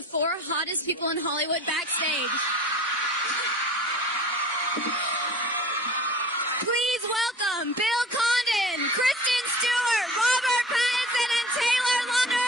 the 4 hottest people in Hollywood backstage. Please welcome Bill Condon, Kristen Stewart, Robert Pattinson, and Taylor Lautner.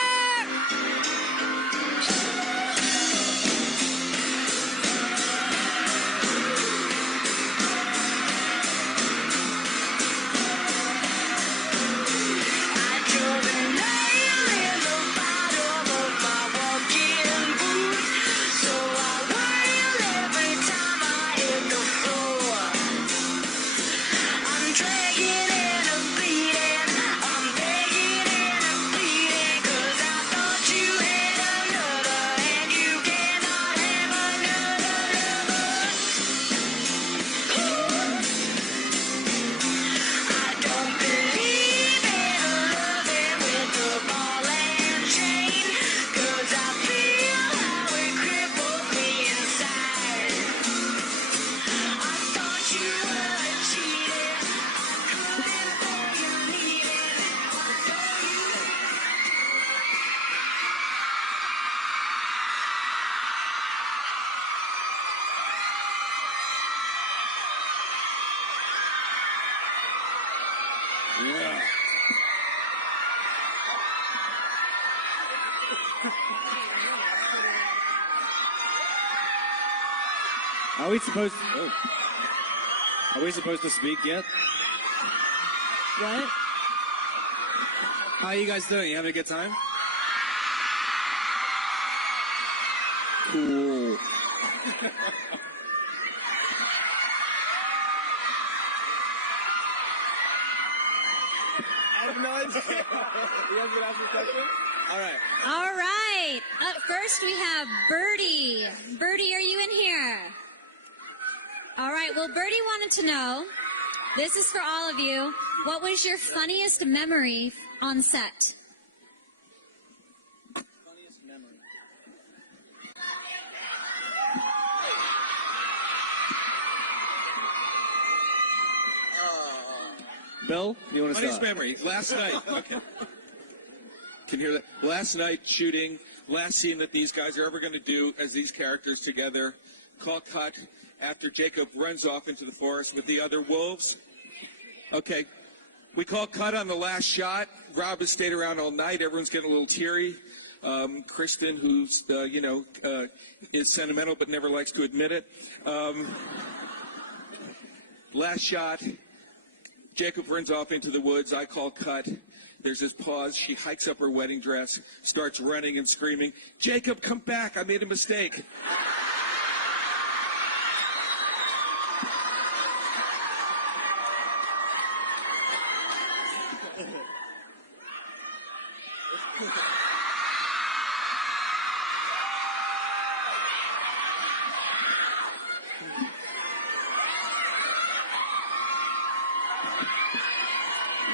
Yeah. Are we supposed to, Are we supposed to speak yet? What? How are you guys doing? You having a good time? Cool. I have no idea. You guys gonna ask me a question? All right. All right. Up first we have Birdie. Birdie, are you in here? All right. Well, Birdie wanted to know, this is for all of you, what was your funniest memory on set? Funniest memory. Bill, you want to Funniest start? memory. Last night. Okay. Can you hear that? Last night shooting, last scene that these guys are ever going to do as these characters together. Call cut after Jacob runs off into the forest with the other wolves. Okay. We call cut on the last shot. Rob has stayed around all night. Everyone's getting a little teary. Kristen, who's, is sentimental but never likes to admit it. Last shot. Jacob runs off into the woods. I call cut. There's this pause. She hikes up her wedding dress, starts running and screaming, "Jacob, come back. I made a mistake."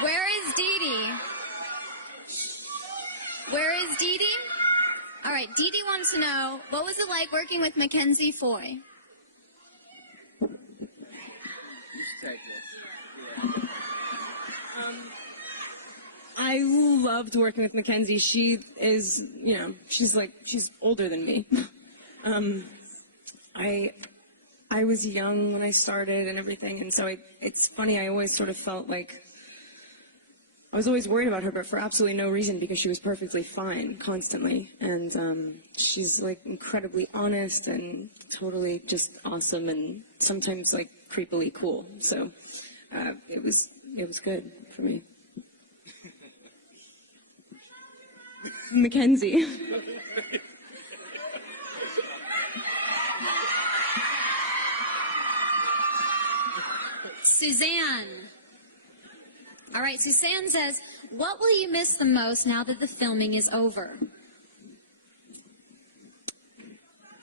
Where is Dee Dee? Where is Dee Dee? All right, Dee Dee wants to know, what was it like working with Mackenzie Foy? I loved working with Mackenzie. She is, she's older than me. I was young when I started and everything, and so it's funny, I always sort of felt like I was always worried about her, but for absolutely no reason, because she was perfectly fine constantly. And she's like incredibly honest and totally just awesome, and sometimes like creepily cool. So it was good for me. Mackenzie. Suzanne. All right, Suzanne says, what will you miss the most now that the filming is over?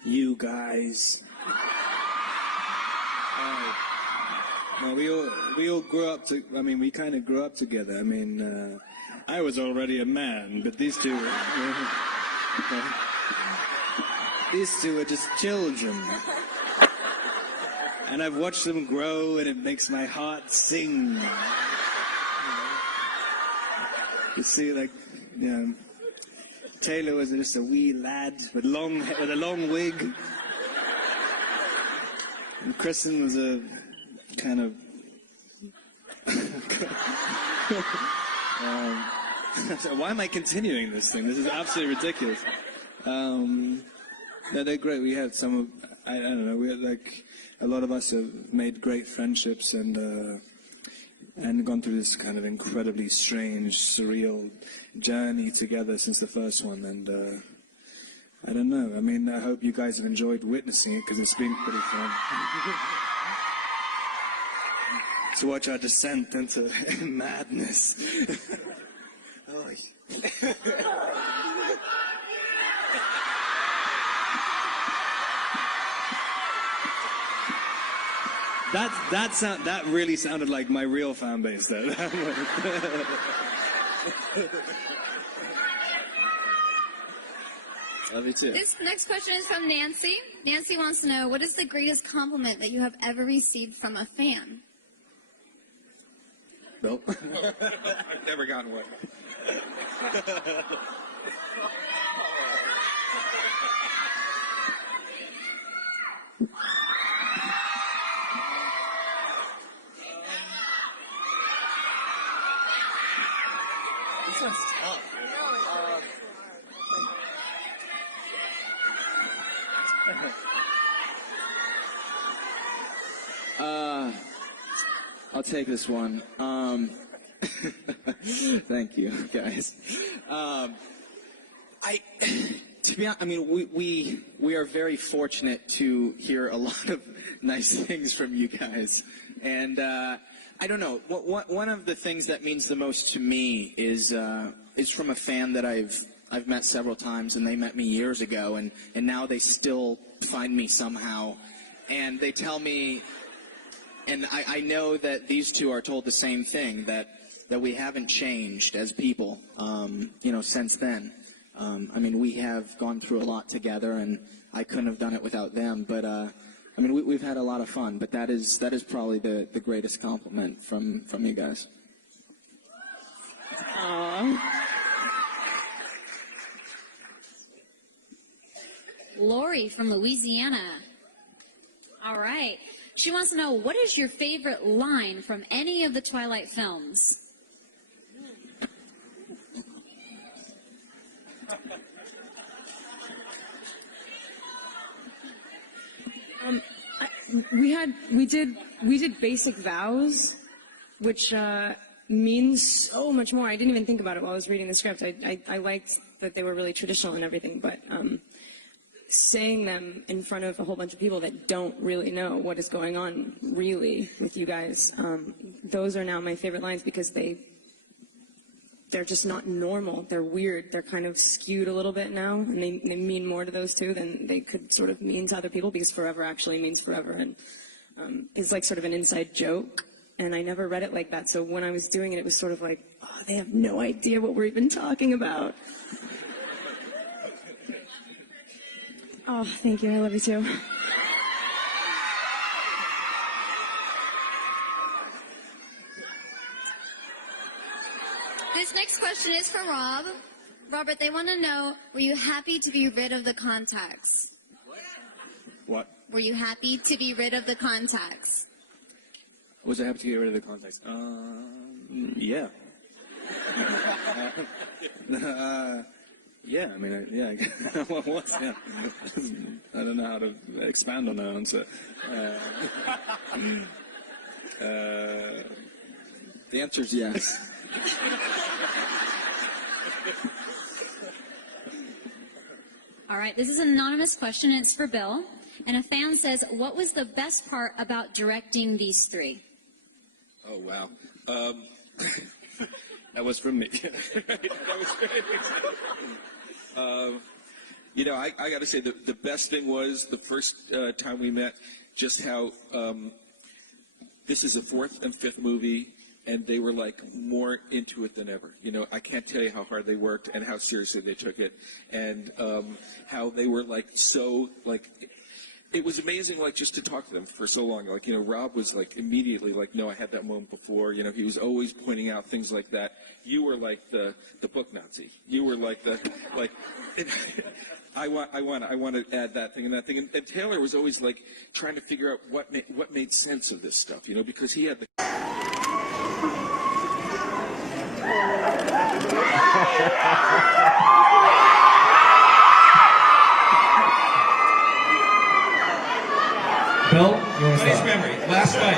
You guys. No, we all grew up we kind of grew up together. I mean, I was already a man, but these two are just children. And I've watched them grow, and it makes my heart sing. You see, Taylor was just a wee lad with a long wig. And Kristen was a kind of... Why am I continuing this thing? This is absolutely ridiculous. No, they're great. We had some of... I don't know. We had, like, a lot of us have made great friendships and gone through this kind of incredibly strange, surreal journey together since the first one. And I don't know. I mean, I hope you guys have enjoyed witnessing it because it's been pretty fun. To watch our descent into madness. Oh. That really sounded like my real fan base there. Love you too. This next question is from Nancy. Nancy wants to know, what is the greatest compliment that you have ever received from a fan? Nope. I've never gotten one. This one's tough. I'll take this one. Thank you, guys. To be honest, I mean, we are very fortunate to hear a lot of nice things from you guys, and I don't know. One of the things that means the most to me is from a fan that I've met several times, and they met me years ago, and now they still find me somehow, and they tell me, and I know that these two are told the same thing, that we haven't changed as people, since then. I mean, we have gone through a lot together, and I couldn't have done it without them. But I mean, we've had a lot of fun. But that is probably the greatest compliment from you guys. Aww. Lori from Louisiana. All right. She wants to know, what is your favorite line from any of the Twilight films? We did basic vows, which means so much more. I didn't even think about it while I was reading the script. I liked that they were really traditional and everything, but saying them in front of a whole bunch of people that don't really know what is going on really with you guys, those are now my favorite lines because they're just not normal. They're weird. They're kind of skewed a little bit now, and they mean more to those two than they could sort of mean to other people, because forever actually means forever, and it's like sort of an inside joke, and I never read it like that, so when I was doing it, it was sort of like, oh, they have no idea what we're even talking about. Oh, thank you. I love you too. This next question is for Rob. Robert, they want to know, were you happy to be rid of the contacts? What? Were you happy to be rid of the contacts? Was I happy to get rid of the contacts? Yeah. Yeah, I mean, yeah. What was? Yeah. I don't know how to expand on that answer. The answer is yes. All right, this is an anonymous question, and it's for Bill. And a fan says, what was the best part about directing these three? Oh, wow. That was from me. That was great. I got to say, the best thing was the first time we met, just how this is a fourth and fifth movie, and they were like more into it than ever. I can't tell you how hard they worked and how seriously they took it, and how they were like so like. It was amazing, like, just to talk to them for so long. Like, Rob was like immediately like, no, I had that moment before. He was always pointing out things like that. you were like the book Nazi. You were like I want to add that thing and that thing. And Taylor was always like trying to figure out what made sense of this stuff, because he had the. Bill, you want to Funniest start? memory. Last night.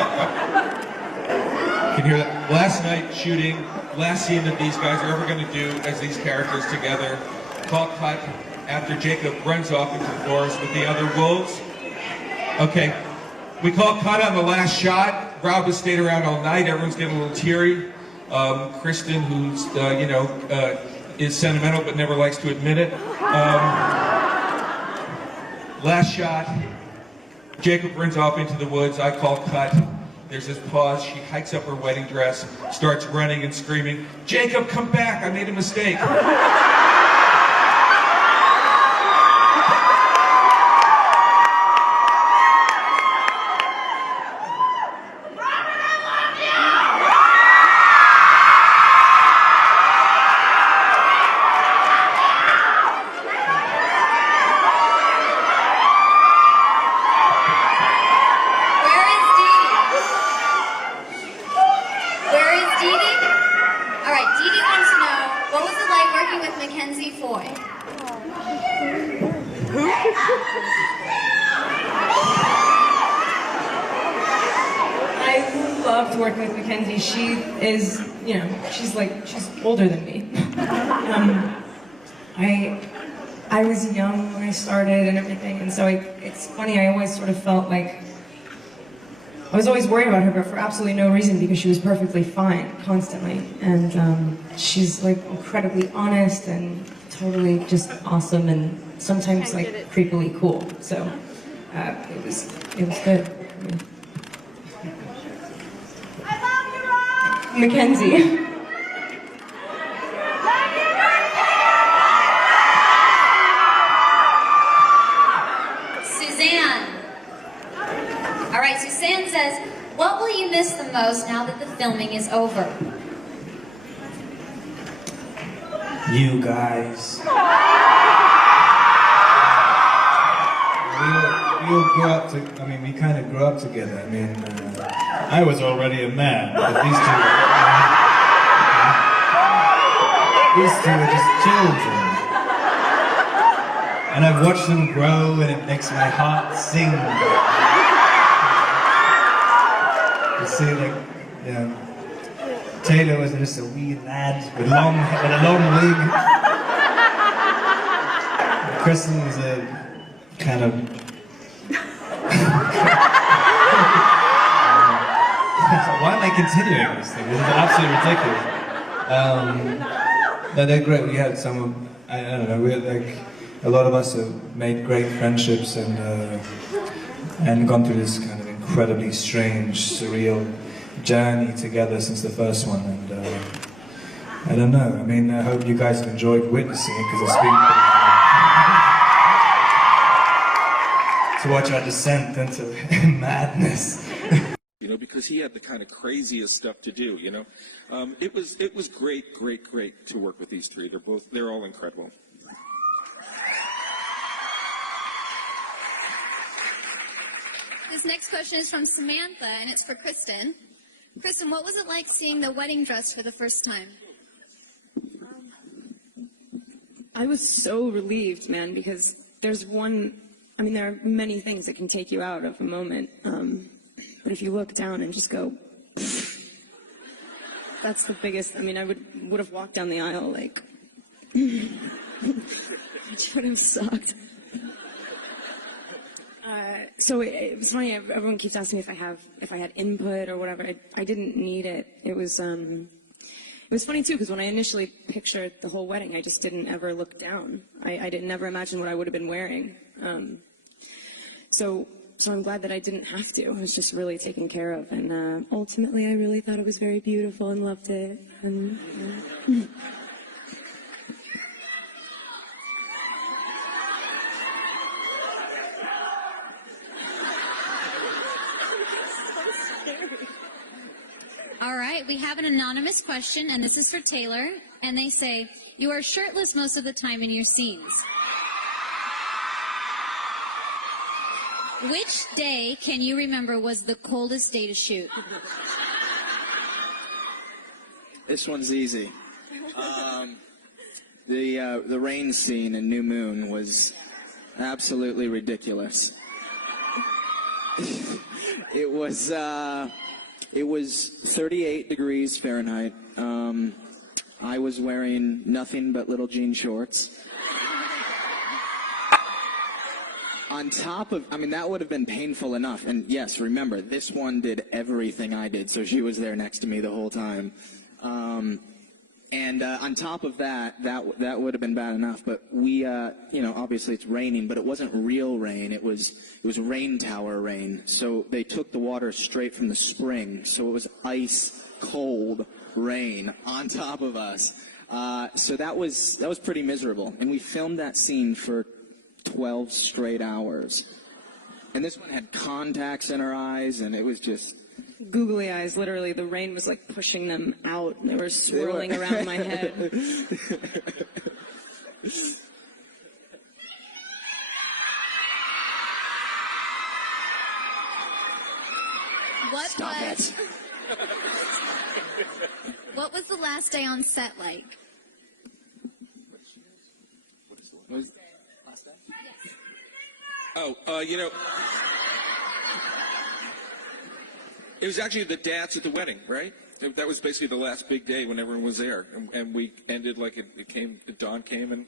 Can you hear that? Last night shooting. Last scene that these guys are ever going to do as these characters together. Call cut after Jacob runs off into the forest with the other wolves. Okay. We call cut on the last shot. Rob has stayed around all night. Everyone's getting a little teary. Kristen, who's is sentimental but never likes to admit it. Last shot. Jacob runs off into the woods. I call cut. There's this pause. She hikes up her wedding dress, starts running and screaming, "Jacob, come back! I made a mistake." I loved working with Mackenzie. She is, she's older than me. I was young when I started and everything, and so it's funny, I always sort of felt like I was always worried about her, but for absolutely no reason, because she was perfectly fine, constantly. And she's incredibly honest and totally just awesome, and sometimes creepily cool. So it was good. Mackenzie. Suzanne. All right, Suzanne says, what will you miss the most now that the filming is over? You guys. We kind of grew up together. I was already a man, but these two are just children. And I've watched them grow, and it makes my heart sing. You see, Taylor was just a wee lad with a long wig. Kristen was a kind of... Why am I continuing this thing? This is absolutely ridiculous. No, they're great. We had I don't know, a lot of us have made great friendships and gone through this kind of incredibly strange, surreal journey together since the first one. And I don't know, I hope you guys have enjoyed witnessing it, because it's been pretty fun to watch our descent into madness. Because he had the kind of craziest stuff to do, It was great to work with these three. They're all incredible. This next question is from Samantha, and it's for Kristen. Kristen, what was it like seeing the wedding dress for the first time? I was so relieved, man, because there are many things that can take you out of a moment. But if you look down and just go, that's the biggest. I would have walked down the aisle which would have sucked. So it was funny. Everyone keeps asking me if I had input or whatever. I didn't need it. It was funny too, because when I initially pictured the whole wedding, I just didn't ever look down. I didn't never imagine what I would have been wearing. So I'm glad that I didn't have to. I was just really taken care of, and ultimately I really thought it was very beautiful and loved it. And, All All right, we have an anonymous question, and this is for Taylor. And they say, you are shirtless most of the time in your scenes. Which day can you remember was the coldest day to shoot? This one's easy. The rain scene in New Moon was absolutely ridiculous. It was 38 degrees Fahrenheit. I was wearing nothing but little jean shorts. On top of, that would have been painful enough. And yes, remember, this one did everything I did, so she was there next to me the whole time. And on top of that would have been bad enough. But we, obviously it's raining, but it wasn't real rain. It was rain tower rain. So they took the water straight from the spring. So it was ice cold rain on top of us. So that was pretty miserable. And we filmed that scene for 12 straight hours. And this one had contacts in her eyes, and it was just Googly eyes, literally. The rain was like pushing them out. They were swirling around my head. What was the last day on set like? It was actually the dance at the wedding, right? That was basically the last big day when everyone was there, and we ended like dawn came and.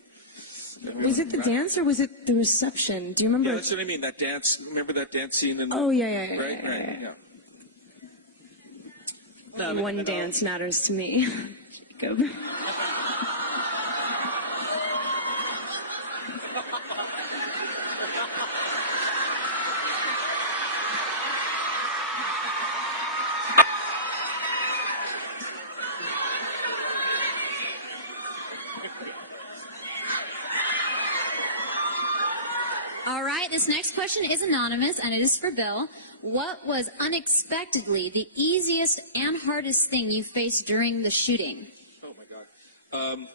Was it the dance or was it the reception? Do you remember? Yeah, that's what I mean. That dance. Remember that dance scene in the. Oh yeah. Right. Only one dance matters to me, Jacob. All right, this next question is anonymous, and it is for Bill. What was unexpectedly the easiest and hardest thing you faced during the shooting? Oh, my God.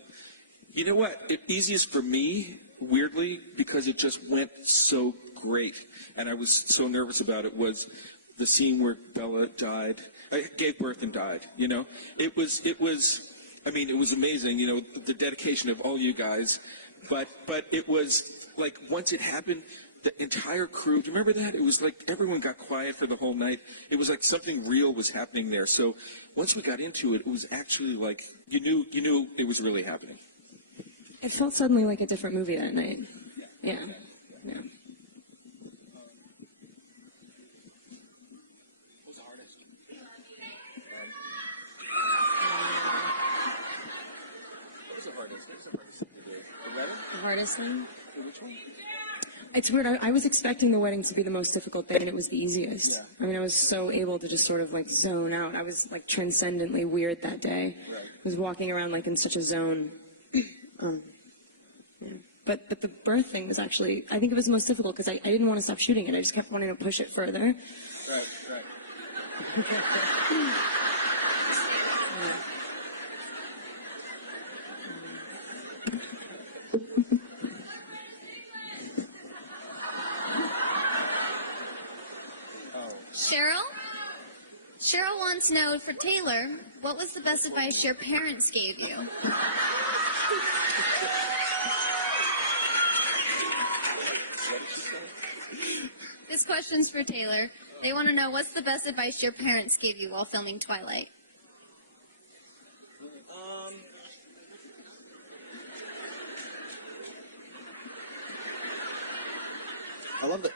You know what? Easiest for me, weirdly, because it just went so great, and I was so nervous about it, was the scene where Bella died, gave birth and died, you know? It was amazing, you know, the dedication of all you guys, but it was, like, once it happened, the entire crew, do you remember that? It was like everyone got quiet for the whole night. It was like something real was happening there. So once we got into it, it was actually like, you knew it was really happening. It felt suddenly like a different movie that night. Yeah. What was the hardest? What was the hardest? What was the hardest thing to do? The wedding? The hardest thing? Which one? It's weird. I was expecting the wedding to be the most difficult thing, and it was the easiest. Yeah. I mean, I was so able to just sort of like zone out. I was like transcendently weird that day. Right. I was walking around like in such a zone. Yeah. But the birth thing was actually, I think it was the most difficult because I didn't want to stop shooting it. I just kept wanting to push it further. Right. Cheryl wants to know, for Taylor, what was the best advice your parents gave you? This question's for Taylor. They want to know, what's the best advice your parents gave you while filming Twilight? I love that.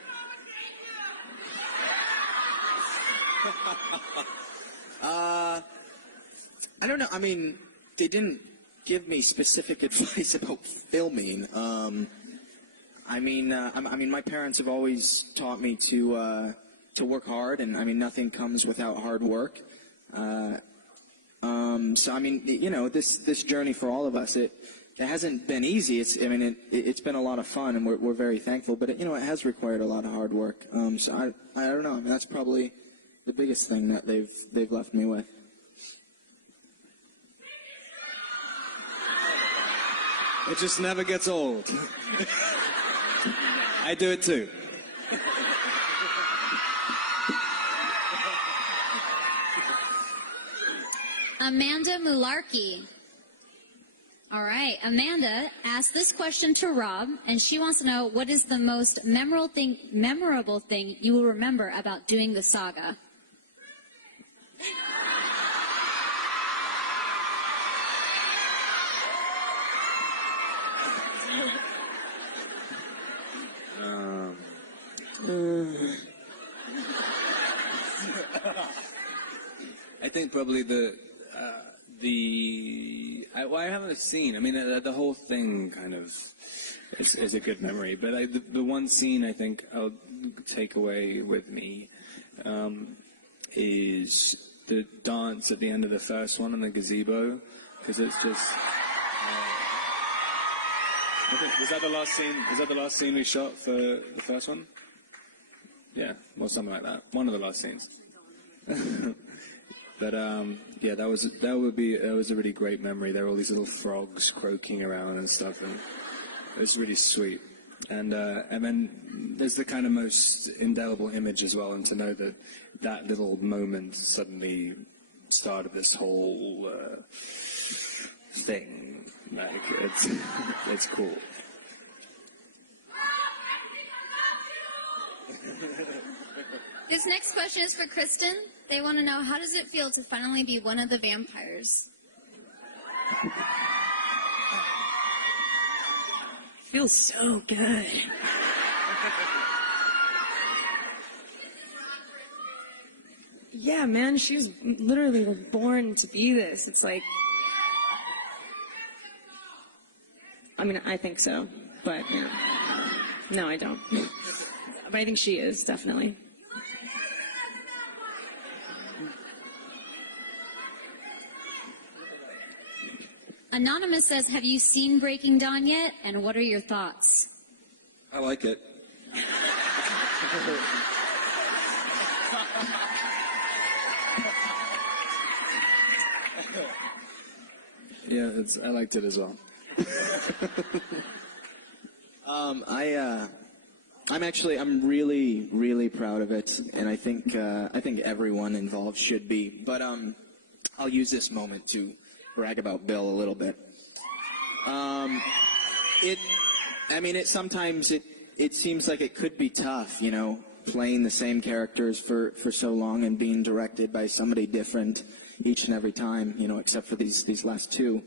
I don't know. I mean, they didn't give me specific advice about filming. I mean, my parents have always taught me to work hard, and I mean, nothing comes without hard work. So I mean, you know, this journey for all of us, it hasn't been easy. It's been a lot of fun, and we're very thankful. But it has required a lot of hard work. So I don't know. I mean, that's probably the biggest thing that they've left me with. It just never gets old. I do it too. Amanda Mularkey. All right, Amanda asked this question to Rob, and she wants to know, what is the most memorable thing you will remember about doing the saga? I think probably I haven't seen. I mean, the whole thing kind of is a good memory. But the one scene I think I'll take away with me is the dance at the end of the first one in the gazebo, because it's just. Was that the last scene? Was that the last scene we shot for the first one? Yeah, well, something like that. One of the last scenes. But yeah, that was a really great memory. There were all these little frogs croaking around and stuff, and it was really sweet. And then there's the kind of most indelible image as well, and to know that that little moment suddenly started this whole thing. Like it's cool. This next question is for Kristen. They want to know, how does it feel to finally be one of the vampires? Feels so good. Yeah, man, she was literally born to be this. It's like, I mean, I think so, but you know, no, I don't. But I think she is, definitely. Anonymous says, have you seen Breaking Dawn yet? And what are your thoughts? I like it. Yeah, I liked it as well. I'm really, really proud of it, and I think everyone involved should be. But I'll use this moment to brag about Bill a little bit. Sometimes it seems like it could be tough, you know, playing the same characters for so long and being directed by somebody different each and every time, you know, except for these last two.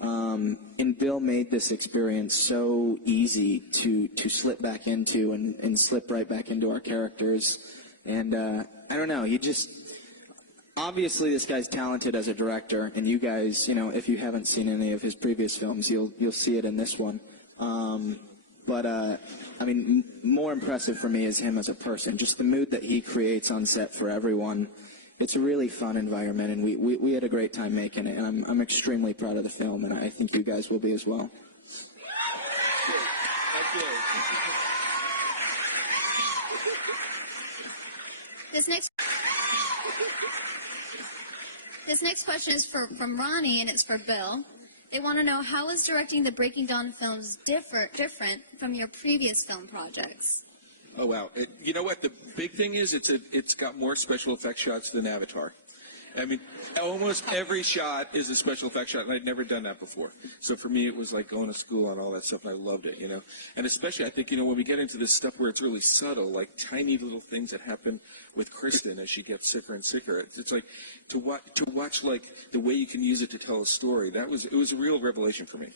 And Bill made this experience so easy to slip back into and slip right back into our characters. And I don't know, obviously this guy's talented as a director, and you guys, you know, if you haven't seen any of his previous films, you'll see it in this one. More impressive for me is him as a person, just the mood that he creates on set for everyone. It's a really fun environment, and we had a great time making it, and I'm extremely proud of the film, and I think you guys will be as well. This next question is from Ronnie, and it's for Bill. They want to know, how is directing the Breaking Dawn films different from your previous film projects? Oh, wow. You know what? The big thing is it's got more special effects shots than Avatar. I mean, almost every shot is a special effects shot, and I'd never done that before. So for me, it was like going to school on all that stuff, and I loved it, you know. And especially, I think, you know, when we get into this stuff where it's really subtle, like tiny little things that happen with Kristen as she gets sicker and sicker, it's like to watch like the way you can use it to tell a story. It was a real revelation for me.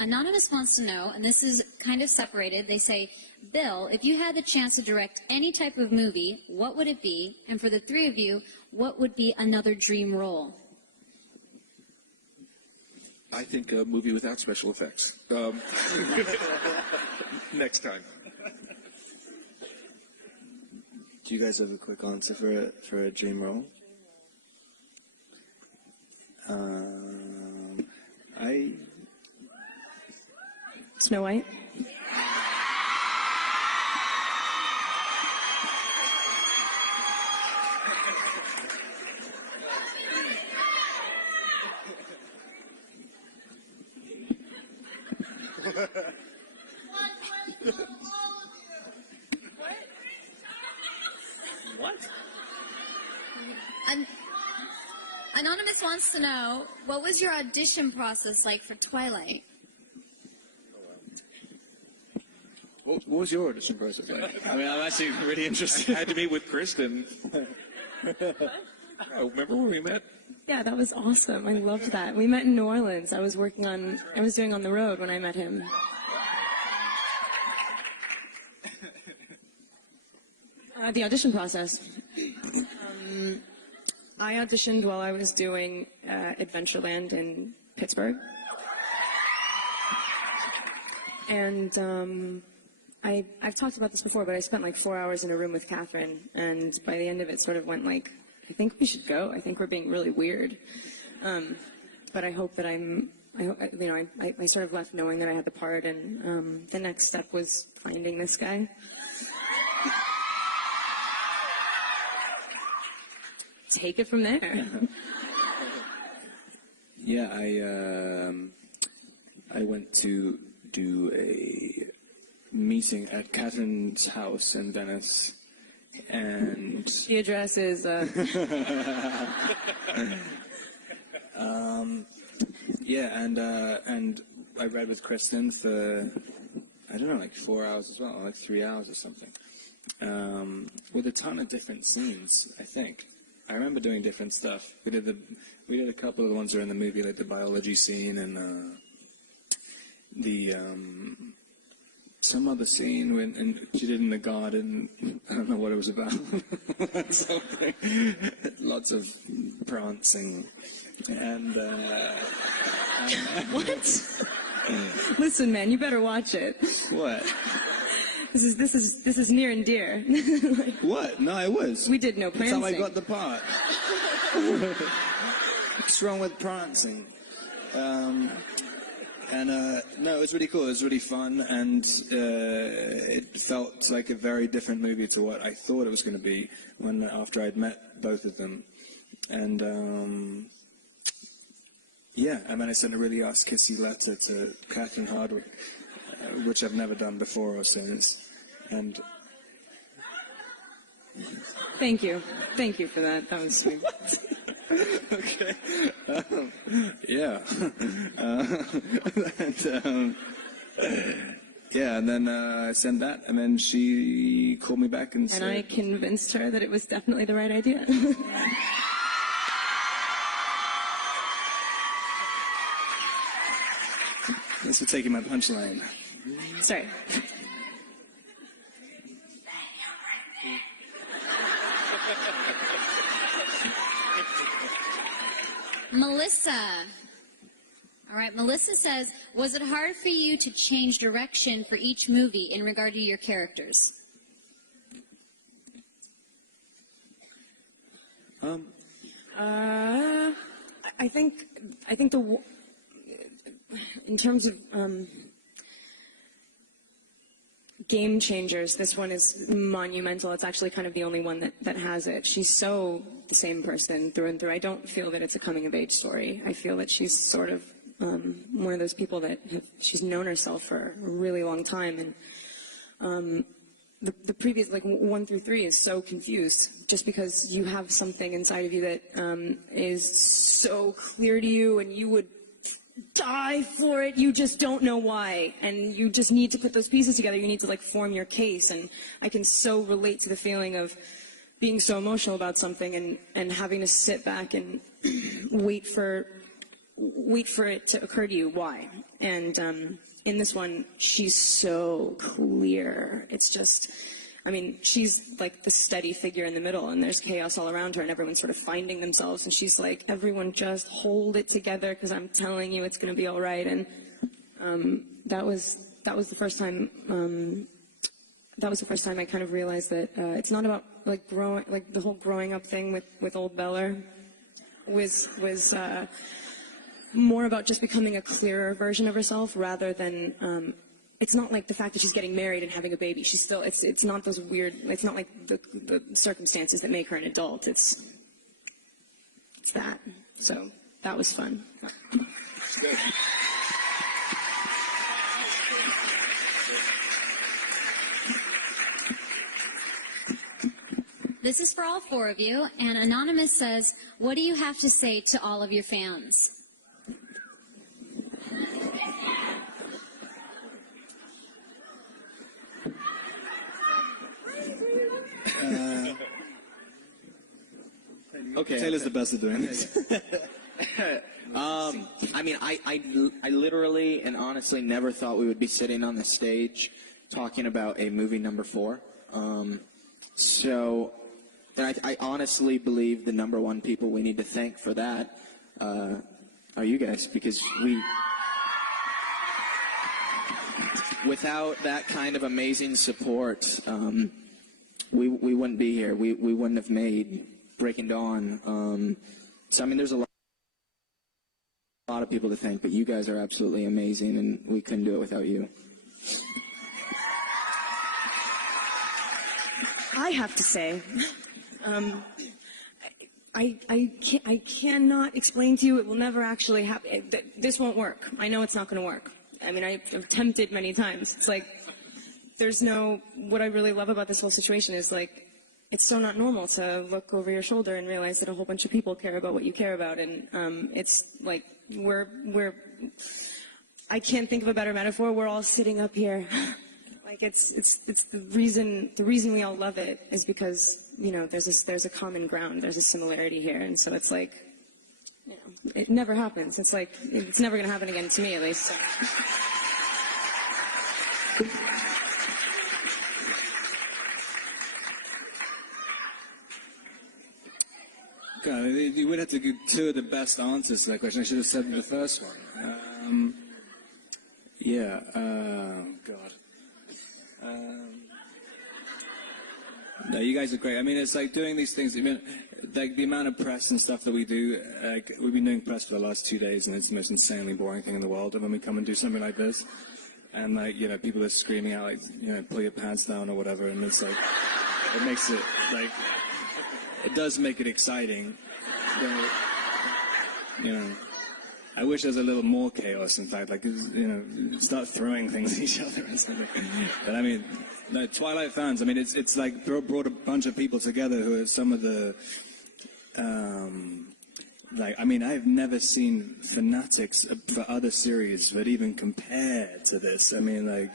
Anonymous wants to know, and this is kind of separated, they say, Bill, if you had the chance to direct any type of movie, what would it be? And for the three of you, what would be another dream role? I think a movie without special effects. Next time. Do you guys have a quick answer for a dream role? Snow White. What? Anonymous wants to know, what was your audition process like for Twilight? What was your audition process like? I mean, I'm actually really I interested. had to meet with Kristen. Oh, remember where we met? Yeah, that was awesome. I loved that. We met in New Orleans. I was doing On the Road when I met him. The audition process. I auditioned while I was doing Adventureland in Pittsburgh. And I've talked about this before, but I spent like 4 hours in a room with Catherine, and by the end of it sort of went like, I think we should go. I think we're being really weird. But I hope that I sort of left knowing that I had the part, and the next step was finding this guy. Take it from there. Yeah, I went to do a meeting at Catherine's house in Venice, and The address is. yeah, and I read with Kristen for I don't know, like 4 hours as well, or like 3 hours or something, with a ton of different scenes. I think I remember doing different stuff. We did a couple of the ones that are in the movie, like the biology scene and some other scene when she did in the garden. I don't know what it was about. Something. Lots of prancing and What? Listen, man, you better watch it. what? This is near and dear. What? No, I was. We did no That's how I prancing. got the part. What's wrong with prancing? No, it was really cool. It was really fun, and it felt like a very different movie to what I thought it was going to be after I'd met both of them. And yeah, and then I sent a really ass-kissy letter to Catherine Hardwicke, which I've never done before or since. And Thank you for that. That was sweet. okay. Yeah. Yeah, and then I sent that, and then she called me back and said... And I convinced her that it was definitely the right idea. Thanks for taking my punchline. Sorry. Melissa. All right, Melissa says, was it hard for you to change direction for each movie in regard to your characters? I think in terms of game changers, this one is monumental. It's actually kind of the only one that has it. She's so the same person through and through. I don't feel that it's a coming of age story. I feel that she's sort of one of those people that she's known herself for a really long time, and the previous, like 1 through 3, is so confused just because you have something inside of you that is so clear to you, and you would die for it. You just don't know why, and you just need to put those pieces together. You need to like form your case, and I can so relate to the feeling of being so emotional about something and having to sit back and wait for it to occur to you why. And in this one, she's so clear. It's just, I mean, she's like the steady figure in the middle, and there's chaos all around her, and everyone's sort of finding themselves, and she's like, everyone just hold it together, because I'm telling you it's going to be all right. And that was the first time. That was the first time I kind of realized that it's not about like growing, like the whole growing up thing with old Beller was more about just becoming a clearer version of herself, rather than it's not like the fact that she's getting married and having a baby. She's still, it's not those weird, it's not like the circumstances that make her an adult. It's that. So that was fun. This is for all four of you, and Anonymous says, what do you have to say to all of your fans? Okay. Taylor's the best at doing this. I mean, I literally and honestly never thought we would be sitting on the stage talking about a movie number 4. So, and I honestly believe the number one people we need to thank for that are you guys, because without that kind of amazing support, we wouldn't be here. We wouldn't have made Breaking Dawn. So I mean, there's a lot of people to thank, but you guys are absolutely amazing, and we couldn't do it without you. I have to say, I cannot explain to you. It will never actually happen. This won't work. I know it's not going to work. I mean, I've attempted many times. It's like there's no. What I really love about this whole situation is like it's so not normal to look over your shoulder and realize that a whole bunch of people care about what you care about, and it's like we're. I can't think of a better metaphor. We're all sitting up here. Like it's the reason we all love it is because, you know, there's a common ground, there's a similarity here, and so it's like, you know, it never happens. It's like it's never going to happen again to me, at least. So. God, you would have to give two of the best answers to that question. I should have said the first one. Yeah. God. No, you guys are great. I mean, it's like doing these things. I mean, like the amount of press and stuff that we do. Like, we've been doing press for the last 2 days, and it's the most insanely boring thing in the world. And when we come and do something like this, and like, you know, people are screaming out like, you know, pull your pants down or whatever, and it's like, it makes it like, it does make it exciting. But, you know, I wish there was a little more chaos, in fact, like, you know, start throwing things at each other or something. But I mean, no, Twilight fans, I mean, it's like brought a bunch of people together who are some of the, like, I mean, I've never seen fanatics for other series that even compare to this. I mean, like,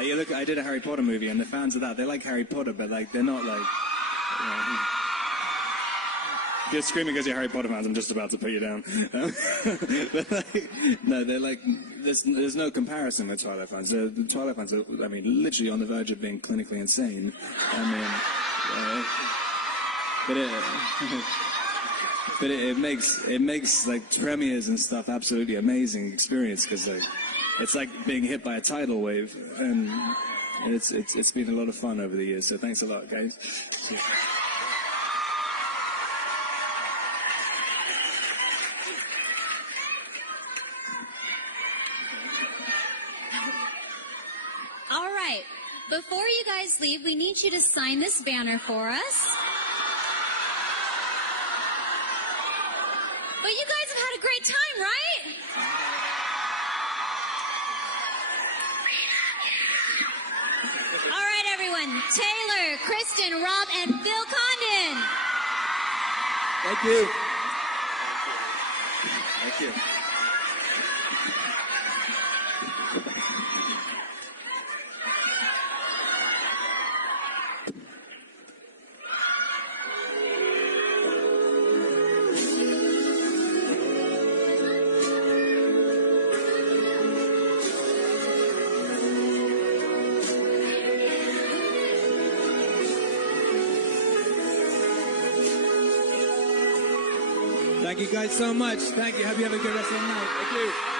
you look, I did a Harry Potter movie, and the fans of that, they like Harry Potter, but like, they're not like, you know, if you're screaming because you're Harry Potter fans, I'm just about to put you down. But like, no, they're like, there's no comparison with Twilight fans. The Twilight fans are, I mean, literally on the verge of being clinically insane. I mean, but it makes like premieres and stuff absolutely amazing experience, because like, it's like being hit by a tidal wave, and it's been a lot of fun over the years. So thanks a lot, guys. Yeah. All right. Before you guys leave, we need you to sign this banner for us. But you guys have had a great time, right? All right, everyone. Taylor, Kristen, Rob, and Bill Condon. Thank you. Thank you. Thank you guys so much. Thank you. Hope you have a good rest of the night. Thank you.